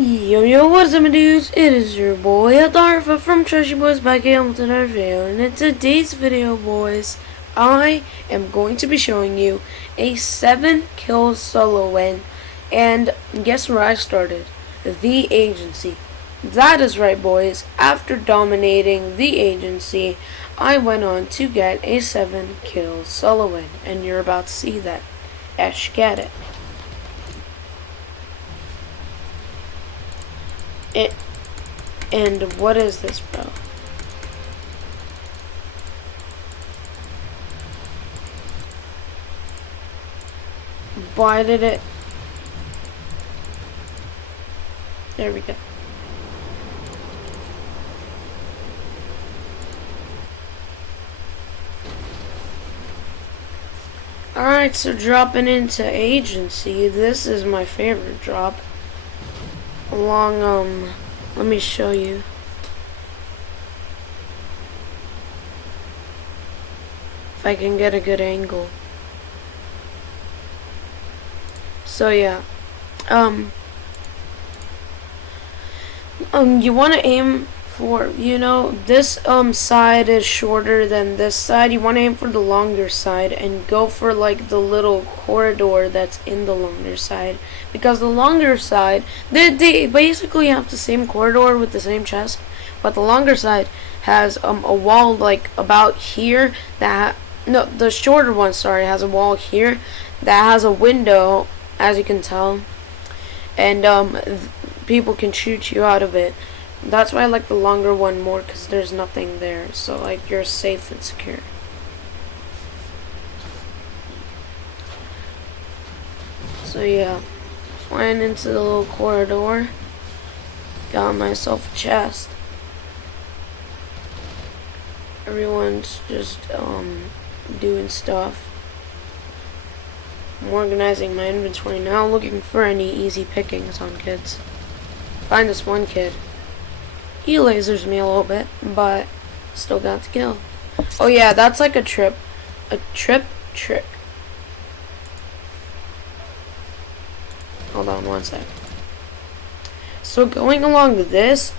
Yo, what's up, my dudes? It is your boy Adarfa from Treasure Boys back again with another video. And in today's video, boys, I am going to be showing you a 7-kill solo win. And guess where I started? The Agency. That is right, boys. After dominating the Agency, I went on to get a 7-kill solo win. And you're about to see that. Get it. And what is this, bro? Why did it? There we go. Alright, so dropping into Agency, this is my favorite drop. Along, let me show you. If I can get a good angle. So yeah. You want to aim for, this side is shorter than this side. You want to aim for the longer side and go for like the little corridor that's in the longer side, because the longer side, they basically have the same corridor with the same chest, but the longer side has a wall like about here that the shorter one, sorry, has a wall here that has a window, as you can tell, and people can shoot you out of it. That's why I like the longer one more, because there's nothing there, so like you're safe and secure. So yeah, flying into the little corridor, got myself a chest. Everyone's just doing stuff. I'm organizing my inventory now, looking for any easy pickings on kids. Find this one kid. He lasers me a little bit, but still got the kill. Oh yeah, that's like a trip trick. Hold on one sec. So going along this,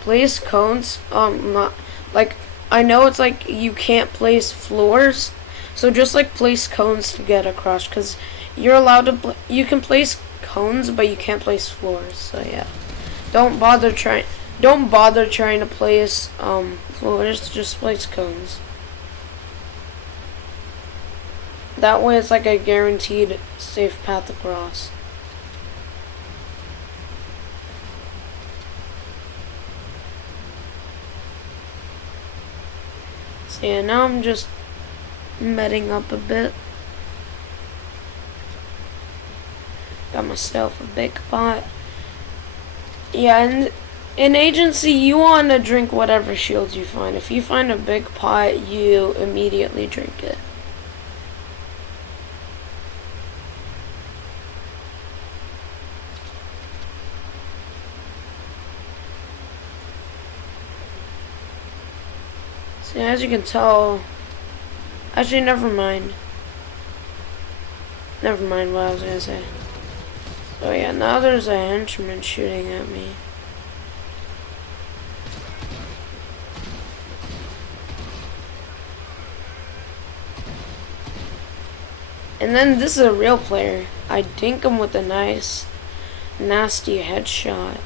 place cones, not, like, I know it's like you can't place floors, so just like place cones to get across, because you're allowed to, you can place cones, but you can't place floors, so yeah. Don't bother trying to place floors, just place cones. That way it's like a guaranteed safe path across. So yeah, now I'm just medding up a bit. Got myself a big pot. Yeah, and in Agency, you want to drink whatever shields you find. If you find a big pot, you immediately drink it. So as you can tell, actually never mind what I was gonna say. So yeah, now there's a henchman shooting at me. And then this is a real player. I dink him with a nice, nasty headshot.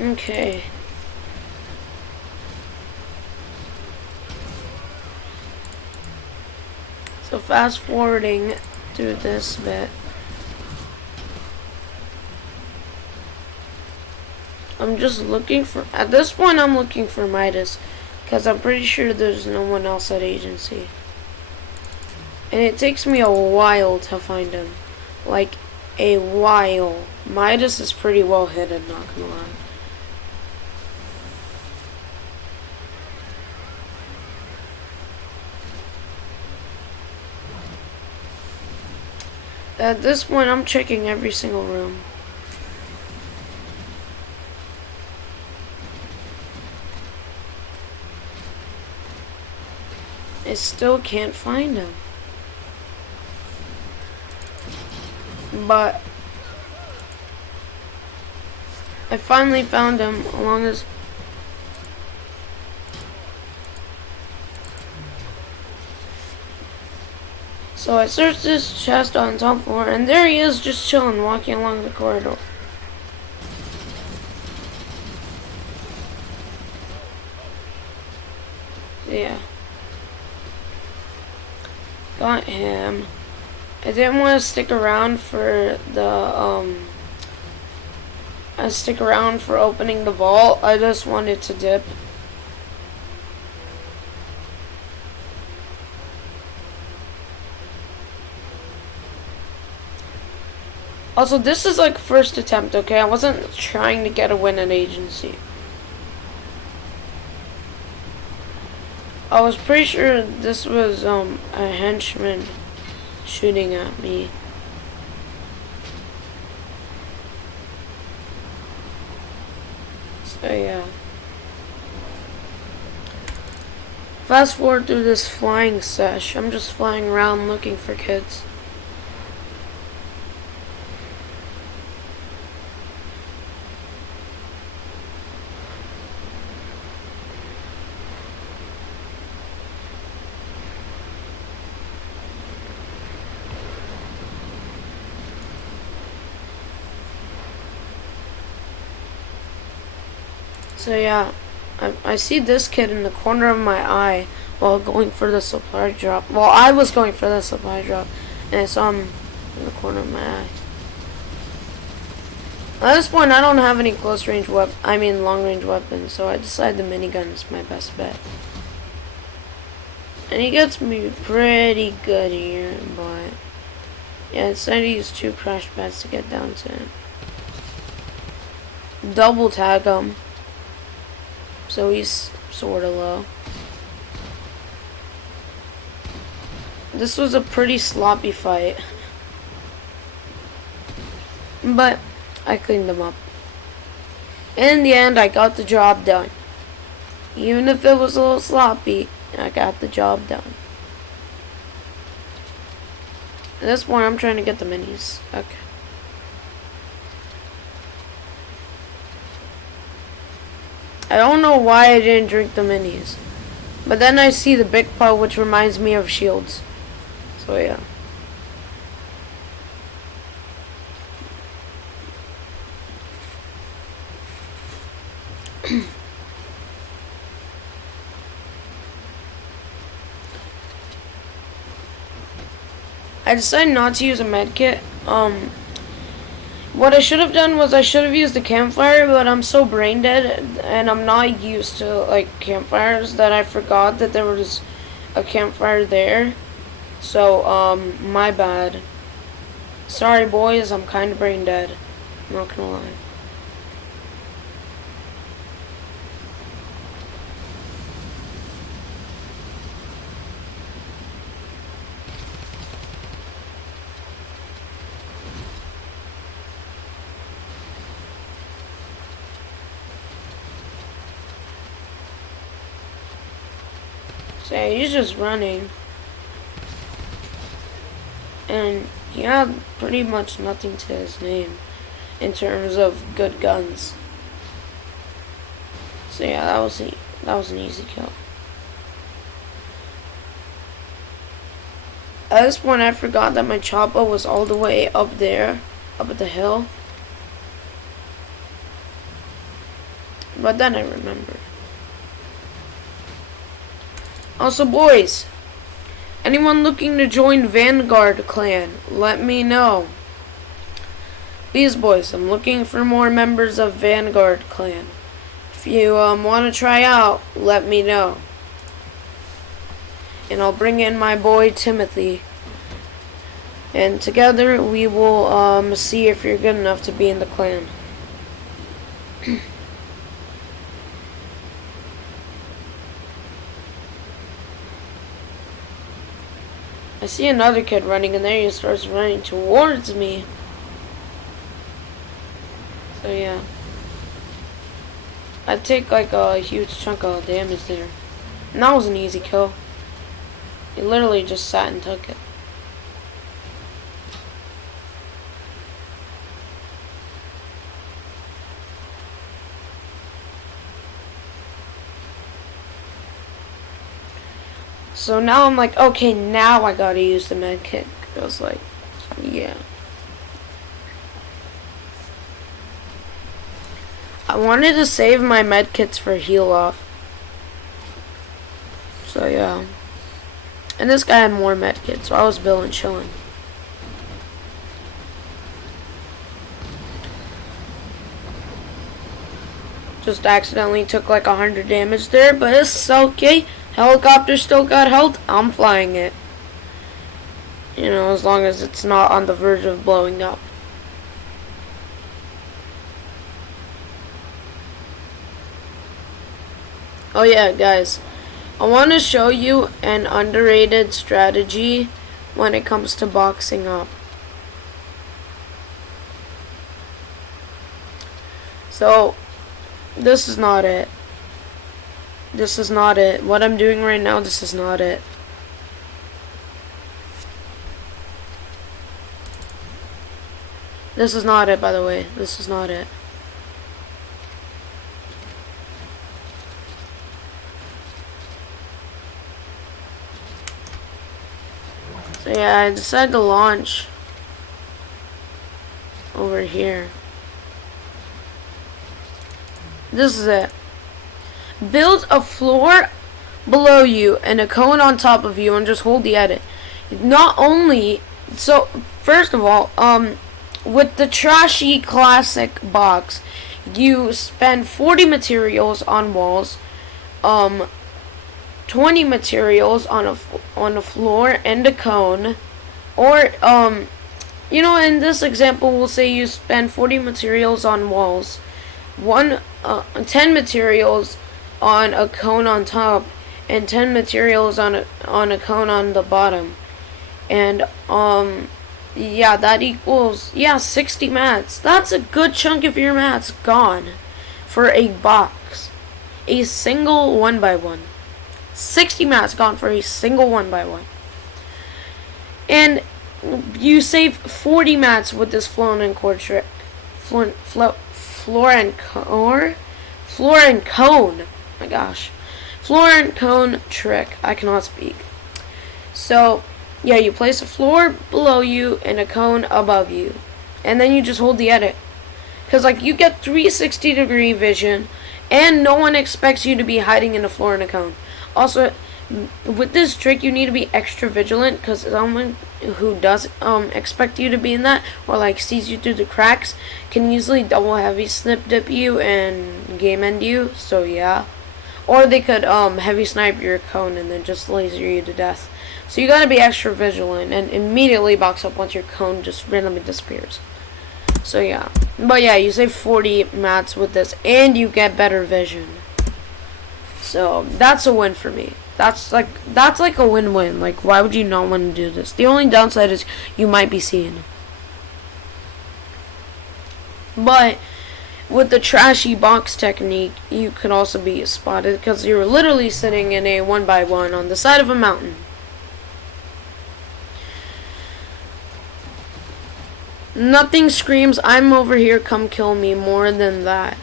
Okay. So fast forwarding through this bit. I'm just looking for, at this point I'm looking for Midas, because I'm pretty sure there's no one else at Agency. And it takes me a while to find him. Like, a while. Midas is pretty well hidden, not gonna lie. At this point, I'm checking every single room. I still can't find him. But I finally found him along his... So I searched this chest on top floor, and there he is just chilling, walking along the corridor. Yeah. Got him. I didn't want to stick around for the, stick around for opening the vault. I just wanted to dip. Also, this is like first attempt, okay? I wasn't trying to get a win at agency. I was pretty sure this was a henchman shooting at me. So yeah. Fast forward through this flying sesh. I'm just flying around looking for kids. So yeah, I see this kid in the corner of my eye while going for the supply drop. Well, I was going for the supply drop, and I saw him in the corner of my eye. At this point, I don't have any close range long range weapons, so I decided the minigun is my best bet. And he gets me pretty good here, but yeah, I decided to use 2 crash pads to get down to him. Double tag him. So he's sorta low. This was a pretty sloppy fight. But I cleaned them up. In the end, I got the job done. Even if it was a little sloppy, I got the job done. At this point, I'm trying to get the minis. Okay. I don't know why I didn't drink the minis. But then I see the big pot, which reminds me of shields. So yeah. I decided not to use a med kit. What I should have done was I should have used the campfire, but I'm so brain dead and I'm not used to like campfires that I forgot that there was a campfire there. So, my bad. Sorry boys, I'm kinda brain dead. I'm not gonna lie. So yeah, he's just running. And he had pretty much nothing to his name in terms of good guns. So yeah, that was an easy kill. At this point, I forgot that my chopper was all the way up there, up at the hill. But then I remembered. Also, boys, anyone looking to join Vanguard clan, let me know. Please, boys, I'm looking for more members of Vanguard clan. If you want to try out, let me know. And I'll bring in my boy Timothy. And together we will see if you're good enough to be in the clan. I see another kid running, and there he starts running towards me. So yeah. I take like a huge chunk of damage there. And that was an easy kill. He literally just sat and took it. So now I'm like, okay, now I gotta use the med kit. I was like, yeah. I wanted to save my med kits for heal off. So yeah. And this guy had more med kits, so I was building chilling. Just accidentally took like 100 damage there, but it's okay. Helicopter still got health. I'm flying it. You know, as long as it's not on the verge of blowing up. Oh yeah, guys. I want to show you an underrated strategy when it comes to boxing up. So, this is not it. This is not it. What I'm doing right now, this is not it. This is not it, by the way. This is not it. So yeah, I decided to launch over here. This is it. Build a floor below you and a cone on top of you and just hold the edit. Not only, so first of all, with the trashy classic box, you spend 40 materials on walls, 20 materials on a floor and a cone, or you know, in this example we'll say you spend 40 materials on walls, 10 materials on a cone on top, and 10 materials on a cone on the bottom. And yeah, that equals 60 mats. That's a good chunk of your mats gone for a box. A single 1x1. 60 mats gone for a single 1x1. And you save 40 mats with this floor and core trick. Floor and cone. My gosh. Floor and cone trick. I cannot speak. So, yeah, you place a floor below you and a cone above you. And then you just hold the edit. Because, like, you get 360-degree vision, and no one expects you to be hiding in a floor and a cone. Also, with this trick, you need to be extra vigilant, because someone who does expect you to be in that, or, like, sees you through the cracks, can easily double heavy snip dip you and game end you, so yeah. Or they could heavy snipe your cone and then just laser you to death. So you gotta be extra vigilant and immediately box up once your cone just randomly disappears. So yeah. But yeah, you save 40 mats with this and you get better vision. So that's a win for me. That's like a win-win. Like, why would you not want to do this? The only downside is you might be seen. But with the trashy box technique, you could also be spotted because you're literally sitting in a 1x1 on the side of a mountain. Nothing screams, I'm over here, come kill me, more than that.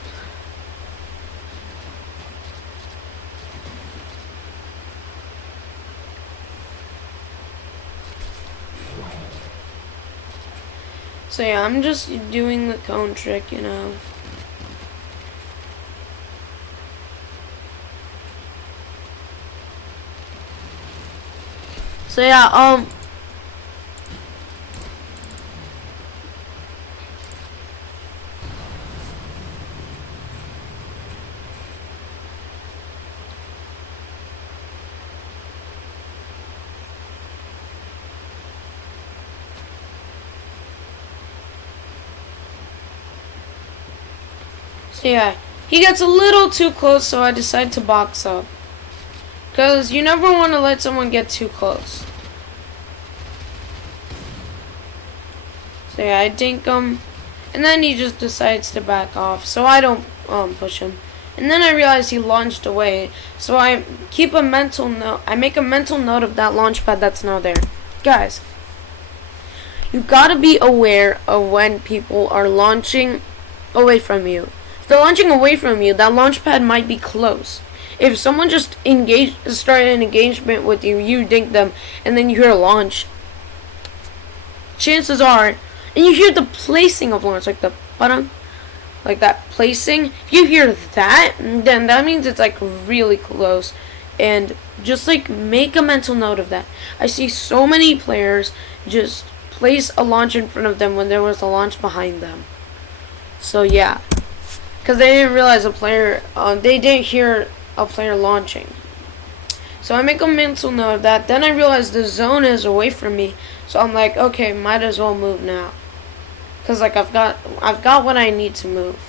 So yeah, I'm just doing the cone trick, you know. So yeah, so yeah, he gets a little too close, so I decide to box up. Because you never want to let someone get too close. So yeah, I dink him, and then he just decides to back off. So I don't push him. And then I realize he launched away. So I keep a mental note. I make a mental note of that launch pad that's now there. Guys, you gotta be aware of when people are launching away from you. If they're launching away from you, that launch pad might be close. If someone just started an engagement with you, you dink them, and then you hear a launch, chances are, and you hear the placing of launch, like the button, like that placing. If you hear that, then that means it's like really close. And just like make a mental note of that. I see so many players just place a launch in front of them when there was a launch behind them. So yeah, because they didn't realize they didn't hear a player launching. So I make a mental note of that. Then I realize the zone is away from me. So I'm like, okay, might as well move now. Cause like I've got what I need to move.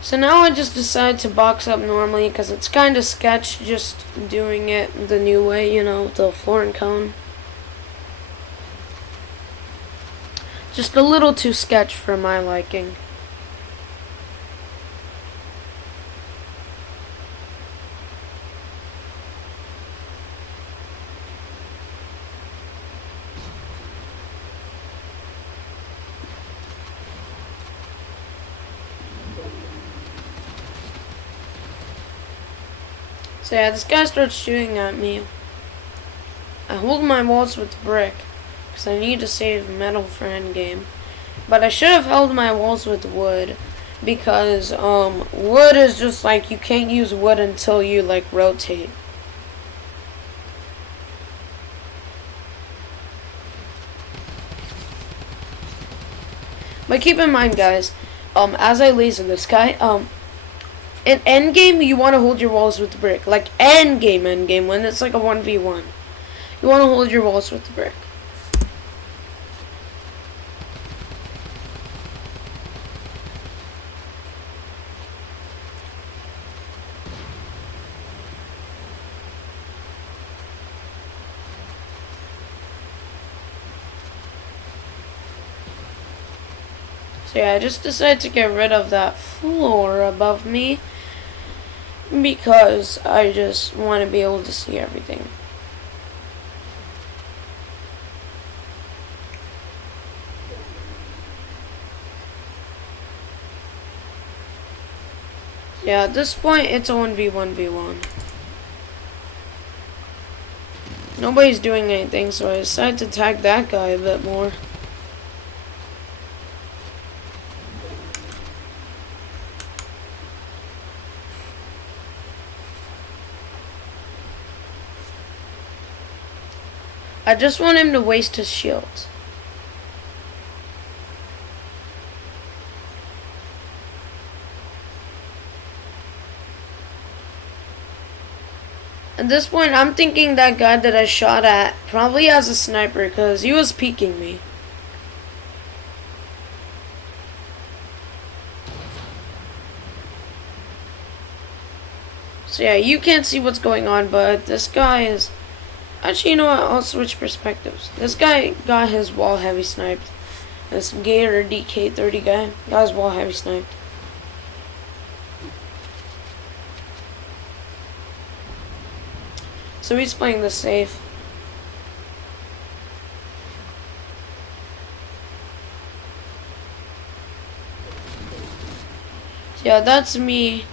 So now I just decide to box up normally because it's kind of sketch just doing it the new way, the floor and cone. Just a little too sketch for my liking. So yeah, this guy starts shooting at me. I hold my walls with brick because I need to save metal for endgame. But I should have held my walls with wood because wood is just like you can't use wood until you like rotate. But keep in mind, guys, as I laser this guy, in endgame, you want to hold your walls with the brick. Like endgame, when it's like a 1v1. You want to hold your walls with the brick. So yeah, I just decided to get rid of that floor above me because I just want to be able to see everything. Yeah, at this point it's a 1v1v1. Nobody's doing anything, so I decided to tag that guy a bit more. I just want him to waste his shields. At this point, I'm thinking that guy that I shot at probably has a sniper because he was peeking me. So yeah, you can't see what's going on, but this guy is... Actually, you know what? I'll switch perspectives. This guy got his wall heavy sniped. This Gator DK30 guy got his wall heavy sniped. So he's playing this safe. So yeah, that's me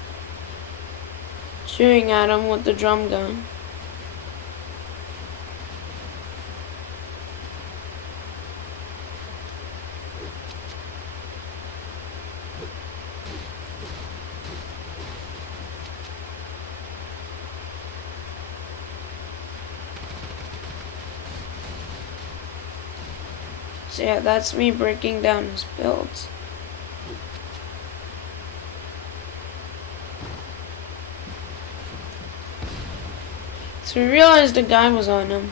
shooting at him with the drum gun. So yeah, that's me breaking down his builds. So we realized the guy was on him.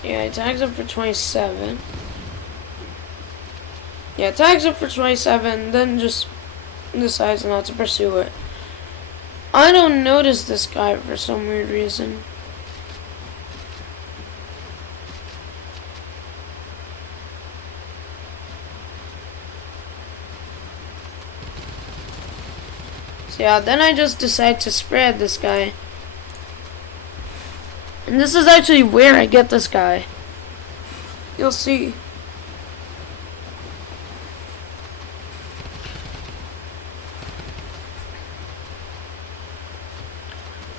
So yeah, he tags up for 27. Yeah, tags up for 27, then just decides not to pursue it. I don't notice this guy for some weird reason. So yeah, then I just decide to spread this guy. And this is actually where I get this guy. You'll see.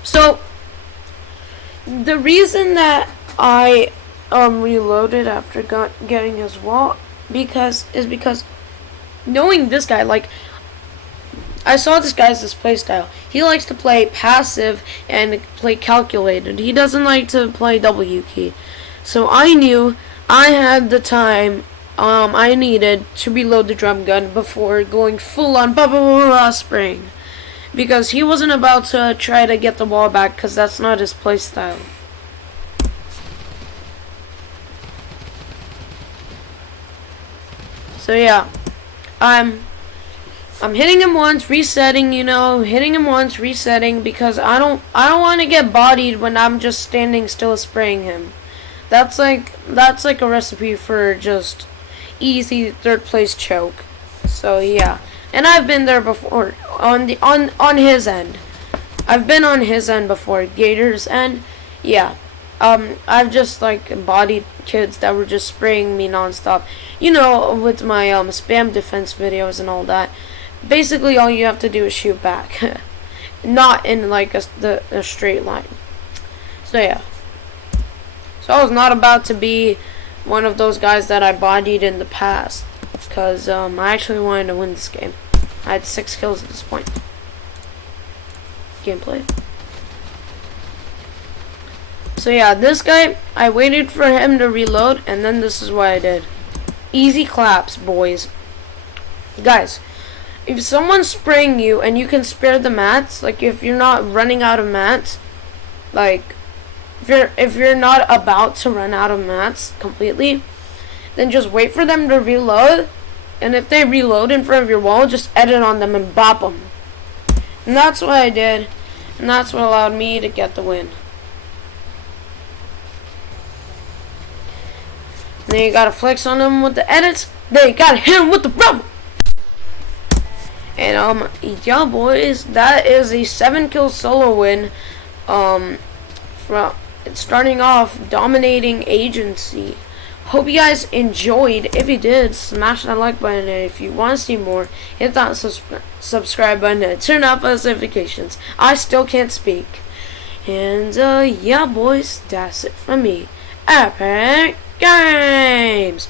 So, the reason that I reloaded after getting his wall is because knowing this guy, like, I saw this guy's playstyle. He likes to play passive and play calculated. He doesn't like to play W key. So I knew I had the time I needed to reload the drum gun before going full on spring. Because he wasn't about to try to get the wall back because that's not his playstyle. So yeah, I'm hitting him once, resetting, hitting him once, resetting, because I don't want to get bodied when I'm just standing still spraying him. That's like a recipe for just easy third place choke. So yeah, and I've been there before on his end. I've been on his end before, Gator's end. Yeah, I've just like bodied kids that were just spraying me nonstop. With my spam defense videos and all that. Basically, all you have to do is shoot back, not in like a straight line. So yeah. So I was not about to be one of those guys that I bodied in the past, because I actually wanted to win this game. I had 6 kills at this point. Gameplay. So yeah, this guy, I waited for him to reload, and then this is what I did. Easy claps, boys. Guys, if someone's spraying you and you can spare the mats, like if you're not running out of mats, like if you're not about to run out of mats completely, then just wait for them to reload, and if they reload in front of your wall, just edit on them and bop them. And that's what I did, and that's what allowed me to get the win. And then you gotta flex on them with the edits, then you gotta hit them with the brother. And yeah, boys, that is a 7-kill solo win. From starting off dominating agency. Hope you guys enjoyed. If you did, smash that like button, and if you want to see more, hit that subscribe button and turn off notifications. I still can't speak. And yeah, boys, that's it from me. Epic Games.